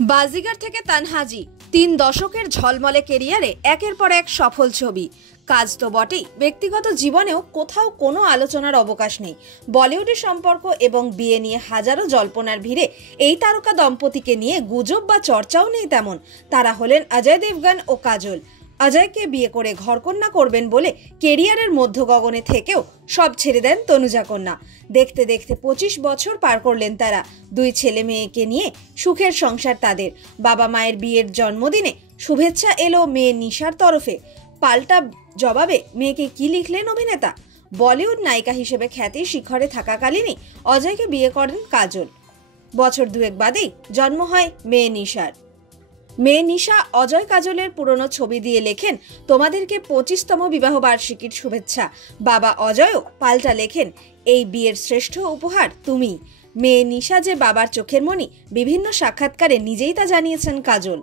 বাজিগার থেকে তানহাজি 3 দশকের ঝলমলে ক্যারিয়ারে একের পর এক সফল ছবি। কাজ তো বটেই, ব্যক্তিগত জীবনেও কোথাও কোনো আলোচনার অবকাশ নেই। বলিউডের সম্পর্ক এবং বিয়ে নিয়ে হাজারো জল্পনার ভিড়ে এই তারকা দম্পতিকে নিয়ে গুজব বা চর্চাও নেই তেমন। তারা হলেন অজয় দেবগন ও কাজল। অজয়কে বিয়ে করে ঘরকন্যা করবেন বলে কেরিয়ারের মধ্য গগনে থেকেও সব ছেড়ে দেন তনুজা কন্যা। দেখতে দেখতে 25 বছর পার করলেন তারা। 2 ছেলে মেয়েকে নিয়ে সুখের সংসার তাদের। বাবা মায়ের বিয়ের জন্মদিনে শুভেচ্ছা এলো মেয়ে নিশার তরফে। পাল্টা জবাবে মেয়েকে কি লিখলেন অভিনেতা? বলিউড নায়িকা হিসেবে খ্যাতির শিখরে থাকাকালীনই অজয়কে বিয়ে করেন কাজল। বছর 2 বাদেই জন্ম হয় মেয়ে নিশার। মেয়ে নিশা অজয় কাজলের পুরনো ছবি দিয়ে লেখেন, তোমাদেরকে 25তম বিবাহ বার্ষিকীর শুভেচ্ছা। বাবা অজয়ও পাল্টা লেখেন, এই বিয়ের শ্রেষ্ঠ উপহার তুমি। মেয়ে নিশা যে বাবার চোখের মণি, বিভিন্ন সাক্ষাৎকারে নিজেই তা জানিয়েছেন কাজল।